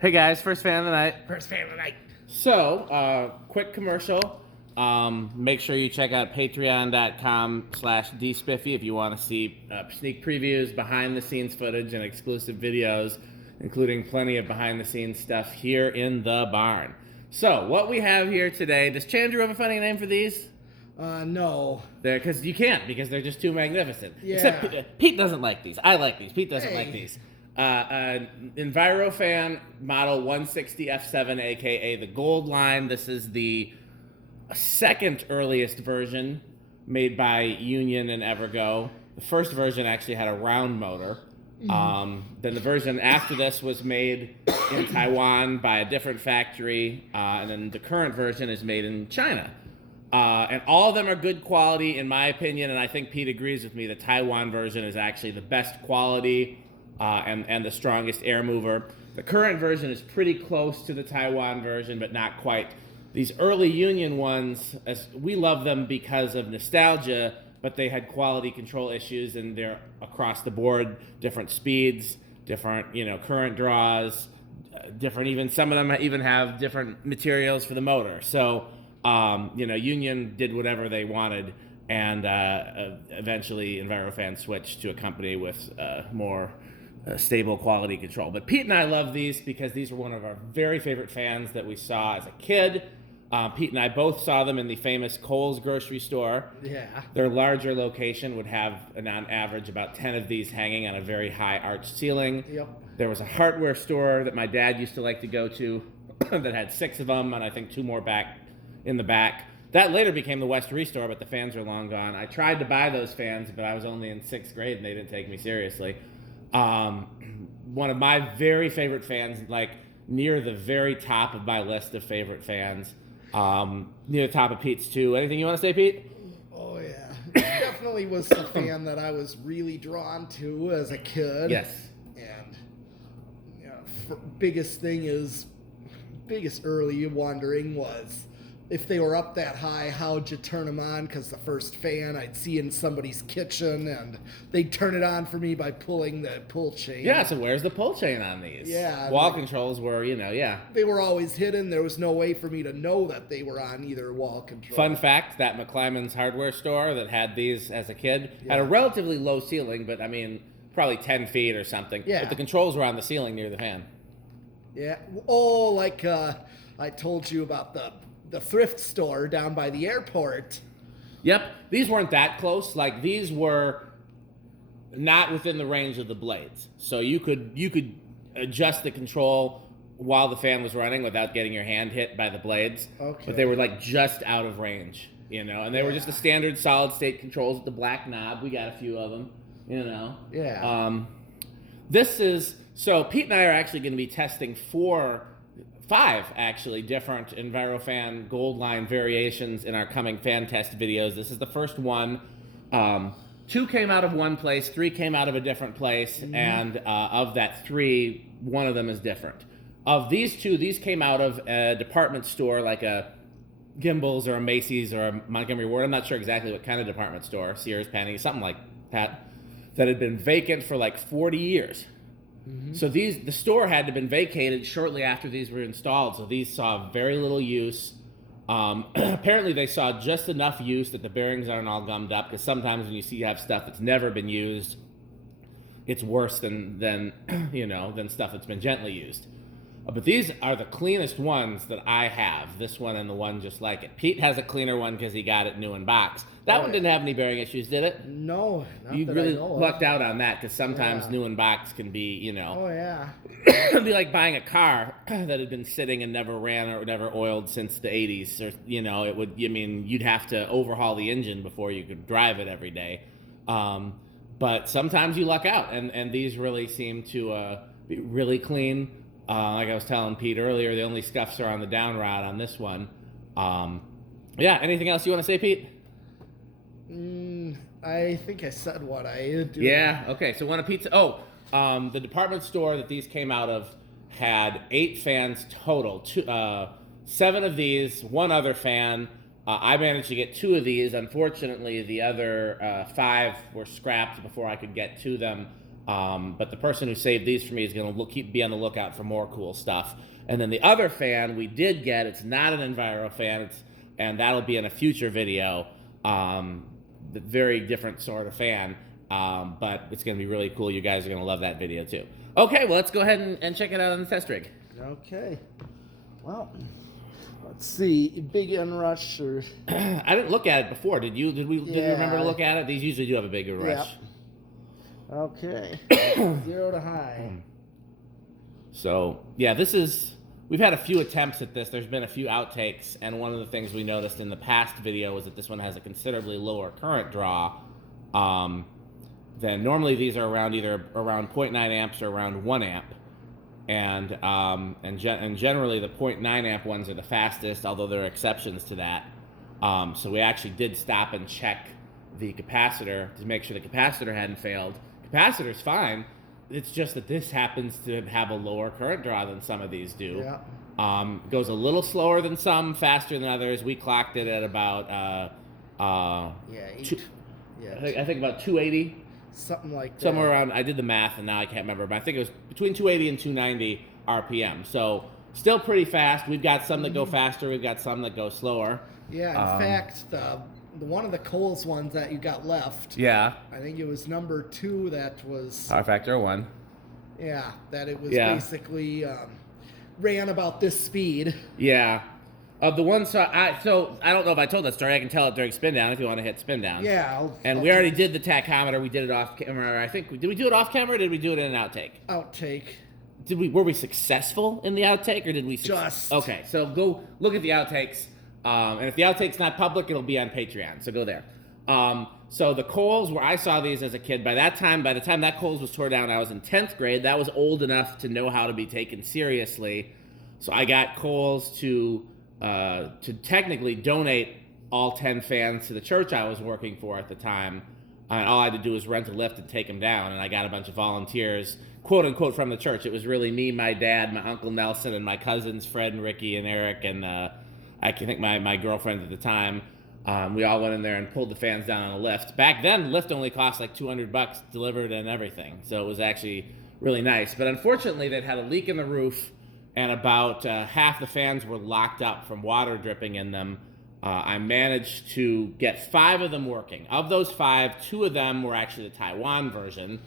Hey guys, first fan of the night. First fan of the night. So, quick commercial. Make sure you check out patreon.com/dspiffy if you want to see sneak previews, behind the scenes footage, and exclusive videos, including plenty of behind the scenes stuff here in the barn. So, what we have here today, does Chandru have a funny name for these? No. Because you can't, because they're just too magnificent. Yeah. Except Pete doesn't like these. I like these. Pete doesn't like these. Envirofan model 160F-7, aka the gold line. This is the second earliest version made by Union and Evergo. The first version actually had a round motor. Then the version after this was made in Taiwan by a different factory, and then the current version is made in China. And all of them are good quality, in my opinion, and I think Pete agrees with me. The Taiwan version is actually the best quality and the strongest air mover. The current version is pretty close to the Taiwan version, but not quite. These early Union ones, we love them because of nostalgia, but they had quality control issues, and they're across the board, different speeds, different current draws, different. Even some of them even have different materials for the motor. So Union did whatever they wanted, and eventually Envirofan switched to a company with more stable quality control. But Pete and I love these because these were one of our very favorite fans that we saw as a kid. Pete and I both saw them in the famous Kohl's grocery store. Yeah. Their larger location would have, on average, about 10 of these hanging on a very high arched ceiling. Yep. There was a hardware store that my dad used to like to go to that had 6 of them, and I think 2 more back in the back. That later became the West Restore, but the fans are long gone. I tried to buy those fans, but I was only in 6th grade and they didn't take me seriously. One of my very favorite fans, like near the very top of my list of favorite fans, near the top of Pete's too. Anything you want to say, Pete? Oh yeah, it definitely was the fan that I was really drawn to as a kid. Yes. And biggest early wondering was, if they were up that high, how'd you turn them on? Because the first fan I'd see in somebody's kitchen, and they'd turn it on for me by pulling the pull chain. Yeah, so where's the pull chain on these? Yeah. Wall controls were, yeah. They were always hidden. There was no way for me to know that they were on either wall control. Fun fact, that McClymon's hardware store that had these as a kid had a relatively low ceiling, but I mean, probably 10 feet or something. Yeah. But the controls were on the ceiling near the fan. Yeah. Oh, like I told you about the thrift store down by the airport. Yep. These weren't that close. Like, these were not within the range of the blades. So you could adjust the control while the fan was running without getting your hand hit by the blades. Okay. But they were like just out of range, and they were just the standard solid state controls with the black knob. We got a few of them, Yeah. So Pete and I are actually going to be testing 5 actually different Envirofan gold line variations in our coming fan test videos. This is the first one. 2 came out of one place, 3 came out of a different place, and of that 3, one of them is different. Of these 2, these came out of a department store like a Gimbel's or a Macy's or a Montgomery Ward. I'm not sure exactly what kind of department store, Sears, Penny, something like that had been vacant for like 40 years. So the store had to have been vacated shortly after these were installed, so these saw very little use. Apparently they saw just enough use that the bearings aren't all gummed up, because sometimes when you have stuff that's never been used, it's worse than stuff that's been gently used. But these are the cleanest ones that I have, this one and the one just like it. Pete has a cleaner one because he got it new in box. That one didn't have any bearing issues, did it? No, not You that really I know lucked of. out on that, because sometimes new in box can be, Oh yeah. it'd be like buying a car that had been sitting and never ran or never oiled since the 80s. Or, you'd have to overhaul the engine before you could drive it every day. But sometimes you luck out, and these really seem to be really clean. Like I was telling Pete earlier, the only scuffs are on the down rod on this one. Anything else you want to say, Pete? I think I said what I do. Yeah, okay. So one of Pete's... the department store that these came out of had 8 fans total. 7 of these, 1 other fan. I managed to get 2 of these. Unfortunately, the other 5 were scrapped before I could get to them. But the person who saved these for me is going to be on the lookout for more cool stuff. And then the other fan we did get, it's not an Envirofan, and that'll be in a future video. The very different sort of fan, but it's going to be really cool. You guys are going to love that video too. Okay, well, let's go ahead and check it out on the test rig. Okay. Well, let's see. Big inrush or... I didn't look at it before. Did you? Did you remember to look at it? These usually do have a big inrush. Yep. Okay. 0 to high. So, yeah, we've had a few attempts at this. There's been a few outtakes, and one of the things we noticed in the past video was that this one has a considerably lower current draw than normally. These are either around 0.9 amps or around 1 amp. And generally the 0.9 amp ones are the fastest, although there are exceptions to that. So we actually did stop and check the capacitor to make sure the capacitor hadn't failed. Capacitor's fine. It's just that this happens to have a lower current draw than some of these do. Yeah. Goes a little slower than some, faster than others. We clocked it at about I think about 280. Something like that. Somewhere around, I did the math and now I can't remember, but I think it was between 280 and 290 RPM. So still pretty fast. We've got some that go faster. We've got some that go slower. Yeah, in fact, the one of the Coles ones that you got left. Yeah. I think it was number 2 that was... Power factor 1. Yeah, that it was basically ran about this speed. Yeah. Of the one, so I don't know if I told that story. I can tell it during spin down if you want to hit spin down. Yeah. We already did the tachometer. We did it off camera. I think did we do it off camera or did we do it in an outtake? Outtake. Were we successful in the outtake or did we just? Okay, so go look at the outtakes. And if the outtake's not public, it'll be on Patreon. So go there. So the Coles, where I saw these as a kid, by the time that Coles was tore down, I was in 10th grade. That was old enough to know how to be taken seriously. So I got Coles to technically donate all 10 fans to the church I was working for at the time. And all I had to do was rent a lift and take them down. And I got a bunch of volunteers, quote unquote, from the church. It was really me, my dad, my Uncle Nelson, and my cousins, Fred and Ricky and Eric, and I think my girlfriend at the time. We all went in there and pulled the fans down on a lift. Back then, the lift only cost like $200 delivered and everything. So it was actually really nice. But unfortunately, they'd had a leak in the roof, and about half the fans were locked up from water dripping in them. I managed to get 5 of them working. Of those 5, 2 of them were actually the Taiwan version.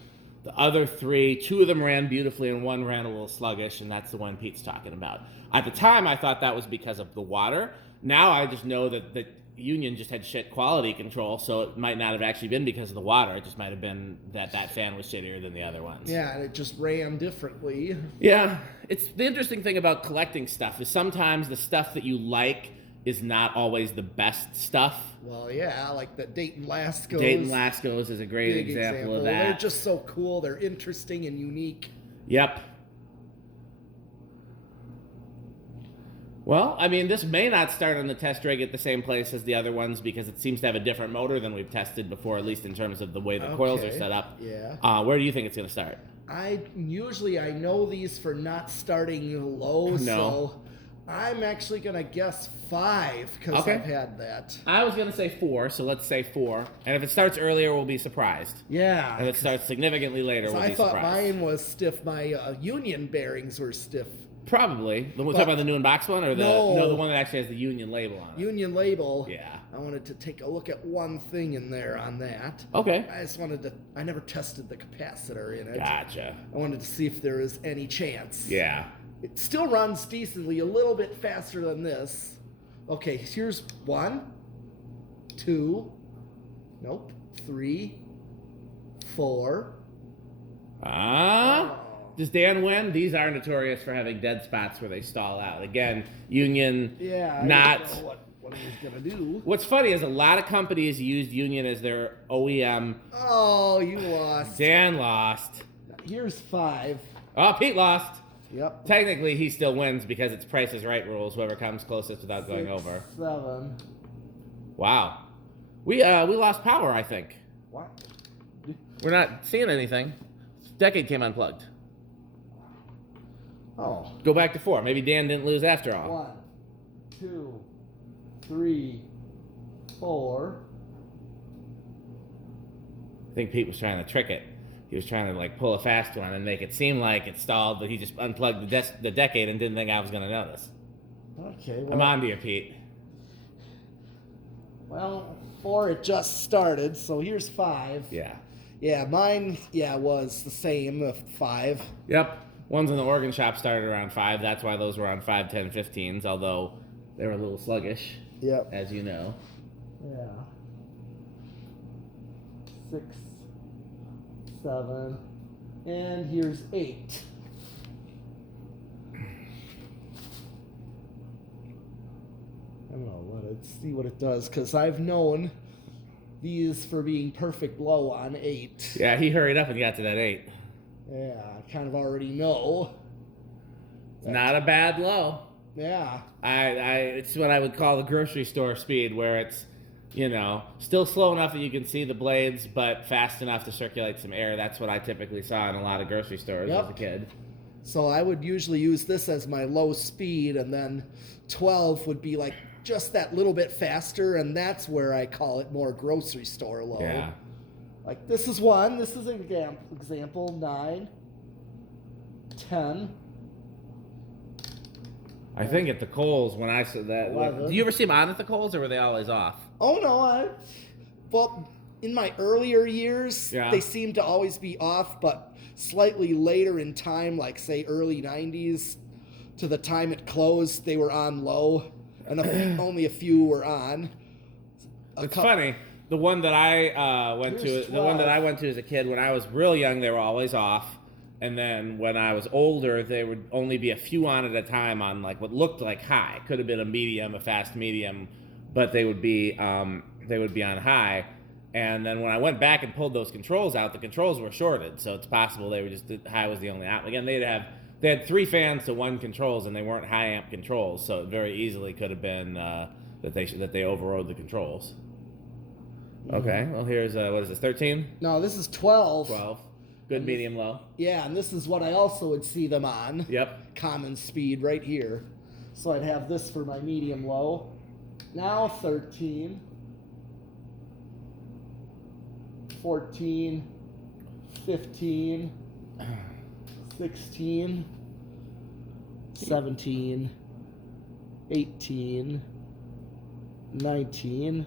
The other 3, 2 of them ran beautifully and 1 ran a little sluggish, and that's the one Pete's talking about. At the time, I thought that was because of the water. Now I just know that Union just had shit quality control, so it might not have actually been because of the water. It just might have been that fan was shittier than the other ones. Yeah, and it just ran differently. Yeah, it's the interesting thing about collecting stuff is sometimes the stuff that you like is not always the best stuff. Well, yeah, like the Dayton Lascos. Dayton Lascos is a great example of that. They're just so cool. They're interesting and unique. Yep. Well, I mean, this may not start on the test rig at the same place as the other ones because it seems to have a different motor than we've tested before, at least in terms of the way the coils are set up. Yeah. Where do you think it's going to start? I know these for not starting low, so I'm actually going to guess 5 because I've had that. I was going to say 4, so let's say 4. And if it starts earlier, we'll be surprised. Yeah. If it starts significantly later, we'll be surprised. I thought mine was stiff. My Union bearings were stiff. Probably. We're talking about the new box one or the one that actually has the Union label on it? Union label. Yeah. I wanted to take a look at one thing in there on that. Okay. I never tested the capacitor in it. Gotcha. I wanted to see if there was any chance. Yeah. It still runs decently, a little bit faster than this. Okay, here's 1, 2, 3, 4. Does Dan win? These are notorious for having dead spots where they stall out. Again, Union, not... I don't know what he's going to do. What's funny is a lot of companies used Union as their OEM. Oh, you lost. Dan lost. Here's 5. Oh, Pete lost. Yep. Technically, he still wins because it's Price is Right rules. Whoever comes closest without going over. 7. Wow. We lost power, I think. What? We're not seeing anything. Decade came unplugged. Oh. Go back to 4. Maybe Dan didn't lose after all. 1, 2, 3, 4. I think Pete was trying to trick it. he was trying to like pull a fast one and make it seem like it stalled, but he just unplugged the decade and didn't think I was going to notice. Okay, well, I'm on to you, Pete. well, 4 it just started, so here's 5. Yeah. Yeah, mine, was the same, 5. Yep. Ones in the organ shop started around 5. That's why those were on 5, 10, 15s, although they were a little sluggish, Yep. as you know. Yeah. 6, 7, and here's 8. I don't know, let's see what it does, because I've known these for being perfect low on 8. Yeah, he hurried up and got to that 8. Yeah, I kind of already know. It's not a bad low. Yeah. It's what I would call the grocery store speed, where it's, you know, still slow enough that you can see the blades, but fast enough to circulate some air. That's what I typically saw in a lot of grocery stores as a kid. So I would usually use this as my low speed, and then 12 would be like just that little bit faster, and that's where I call it more grocery store low. Yeah. Like this is 1. This is an example. 9, 10. I think at the Kohl's when I said that. 11. Do you ever see them on at the Kohl's, or were they always off? Oh no, well, in my earlier years, they seemed to always be off, but slightly later in time, like say early 90s, to the time it closed, they were on low, and only a few were on. It's funny. The one that I went to as a kid, when I was real young, they were always off. And then when I was older, there would only be a few on at a time on like what looked like high. Could have been a medium, a fast medium, but they would be on high. And then when I went back and pulled those controls out, the controls were shorted, so it's possible they were just high was the only out. Again, they had 3 fans to 1 controls, and they weren't high amp controls, so it very easily could have been that they overrode the controls. Okay, well here's what is this, 13? No, this is 12. 12. Good, medium, low. Yeah, and this is what I also would see them on. Yep. Common speed right here. So I'd have this for my medium low. Now 13, 14, 15, 16, 17, 18, 19,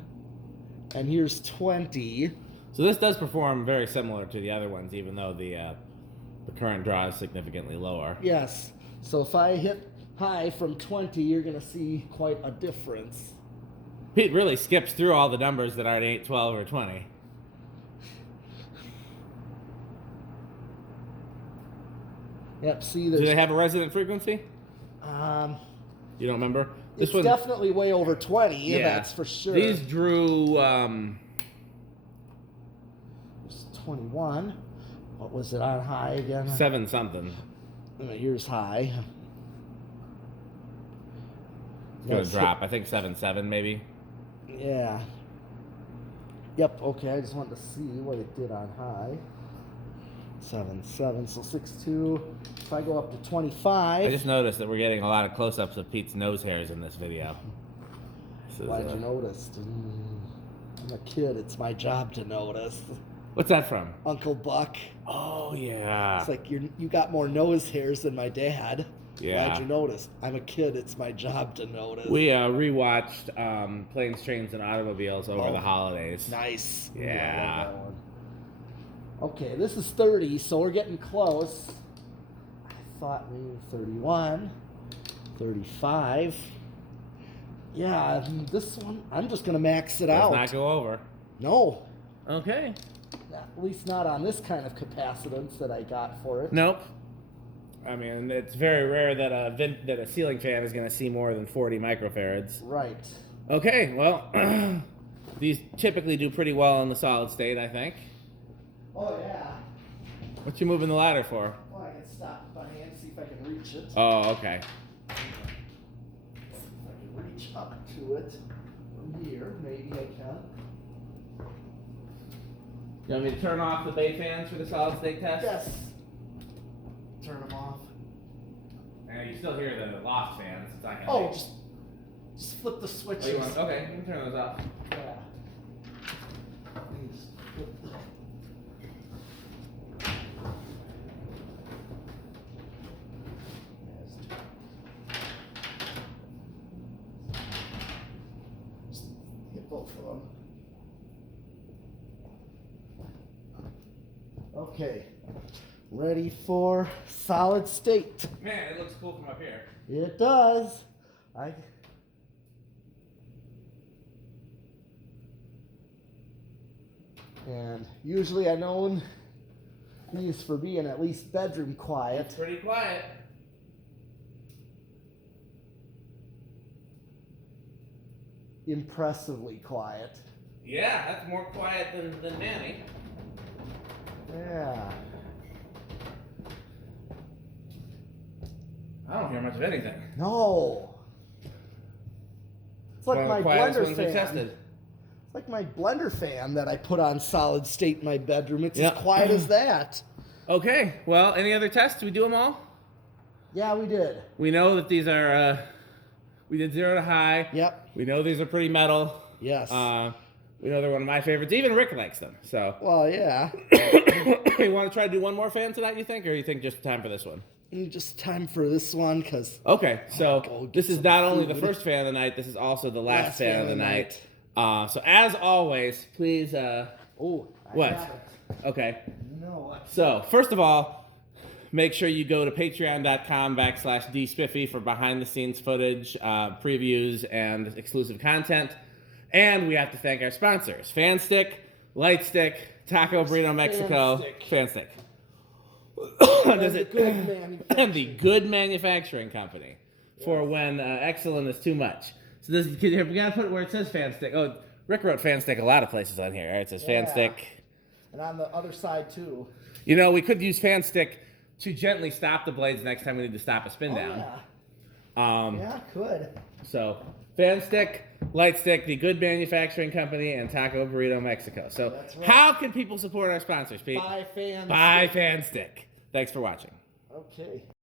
and here's 20. So this does perform very similar to the other ones, even though the current draw is significantly lower. Yes. So if I hit high from 20, you're going to see quite a difference. Pete really skips through all the numbers that aren't 8, 12, or 20. Yep, see there's... Do they have a resonant frequency? You don't remember? It's definitely way over 20, yeah, that's for sure. These drew... 21. What was it on high again? 7 something. Here's high. It's going to drop. I think 7.7 maybe. Yeah. Yep, okay, I just wanted to see what it did on high. 7.7, so 6.2. If I go up to 25... I just noticed that we're getting a lot of close-ups of Pete's nose hairs in this video. Glad you noticed. I'm a kid, it's my job to notice. What's that from? Uncle Buck. Oh, yeah. It's like you got more nose hairs than my dad. Yeah. Glad you noticed. I'm a kid. It's my job to notice. We rewatched Planes, Trains, and Automobiles over the holidays. Nice. Yeah. Okay, this is 30, so we're getting close. I thought maybe 31, 35. Yeah, this one, I'm just going to max it out. Does not go over. No. Okay. At least not on this kind of capacitance that I got for it. Nope. I mean, it's very rare that a ceiling fan is going to see more than 40 microfarads. Right. Okay, well, these typically do pretty well in the solid state, I think. Oh, yeah. What you moving the ladder for? Well, I can stop by hand, see if I can reach it. Oh, okay. See if I can reach up to it from here. Maybe I can. You want me to turn off the bay fans for the solid state test? Yes. Turn them off. And you still hear the loft fans. It's not Oh, gonna just flip the switches. Okay, you can turn those off. Yeah. Just flip both of them. Okay, ready for solid state. Man, it looks cool from up here. It does. And usually I know these for being at least bedroom quiet. It's pretty quiet. Impressively quiet. Yeah, that's more quiet than Manny. Yeah. I don't hear much of anything. No. It's like my blender fan. Tested. It's like my blender fan that I put on solid state in my bedroom. It's as quiet as that. Okay. Well, any other tests? Did we do them all? Yeah, we did. We know that these are. We did 0 to high. Yep. We know these are pretty metal. Yes. We know they're one of my favorites. Even Rick likes them. So. Well, yeah. You want to try to do one more fan tonight, you think? Or you think just time for this one? Just time for this one, because... Okay, so this is not only the first fan of the night, this is also the last fan of the night. So as always, please... What? Okay. No. So, first of all, make sure you go to patreon.com/dspiffy for behind-the-scenes footage, previews, and exclusive content. And we have to thank our sponsors, Fanstick, Lightstick, Taco Burrito Mexico, Fanstick. And the Good Manufacturing Company for when excellent is too much. So this, we gotta put it where it says Fanstick. Oh, Rick wrote Fanstick a lot of places on here. Right? It says Fanstick. And on the other side too. You know, we could use Fanstick to gently stop the blades next time we need to stop a spin down. Yeah, could. So Fanstick, Lightstick, the Good Manufacturing Company, and Taco Burrito Mexico. So how can people support our sponsors, Pete? Buy Fanstick. Buy Fanstick. Thanks for watching. Okay.